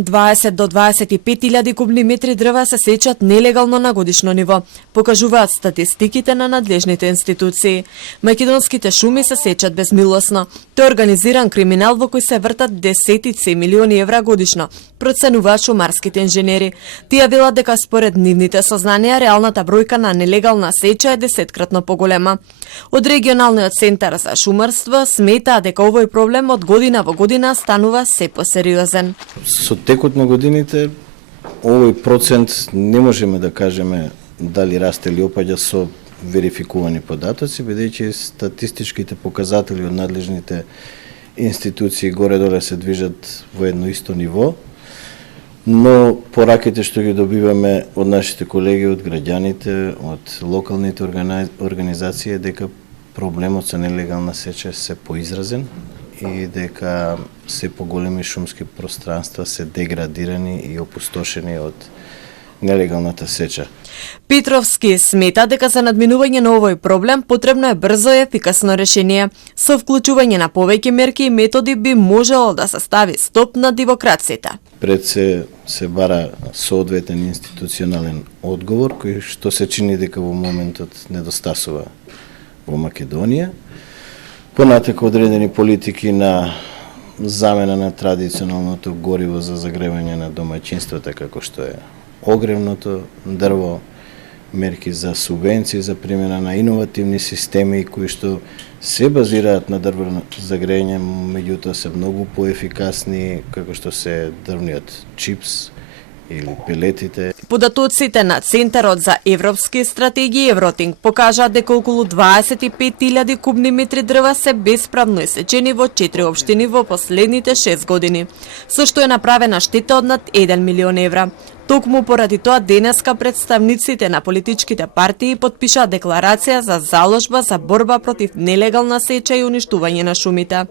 20 до 25.000 кубни метри дрва се сечат нелегално на годишно ниво, покажуваат статистиките на надлежните институции. Македонските шуми се сечат безмилосно. Тоа е организиран криминал во кој се вртат десетици милиони евра годишно, проценуваат шумарските инженери. Тие велат дека според нивните сознанија реалната бројка на нелегална сеча е 10-кратно поголема. Од регионалниот центар за шумарство сметаа дека овој проблем од година во година станува се посериозен. Со текот на годините овој процент не можеме да кажеме дали расте или опаѓа со верификувани податоци, бидејќи статистичките показатели од надлежните институции горе-доле се движат во едно исто ниво, но пораките што ги добиваме од нашите колеги, од граѓаните, од локалните организации е дека проблемот со нелегална сеча се поизразен и дека се поголеми шумски пространства се деградирани и опустошени од нелегалната сеча. Петровски смета дека за надминување на овој проблем потребно е брзо и ефикасно решение. Со вклучување на повеќе мерки и методи би можело да се стави стоп на дивокрацијата. Пред се бара соодветен институционален одговор, кој што се чини дека во моментот недостасува во Македонија. Понатака одредени политики на замена на традиционалното гориво за загревање на домаќинствата, како што е огревното дрво, мерки за субвенции за примена на иновативни системи кои што се базираат на дрвено загрејање, меѓутоа се многу поефикасни, како што се дрвниот чипс или пелетите. Податоците на Центарот за европски стратегии Евротинг покажаат дека околу 25.000 кубни метри дрва се бесправно исечени во 4 општини во последните 6 години, со што е направена штета од над 1 милион евра. Токму поради тоа денеска представниците на политичките партии потпишаа декларација за заложба за борба против нелегална сеча и уништување на шумите.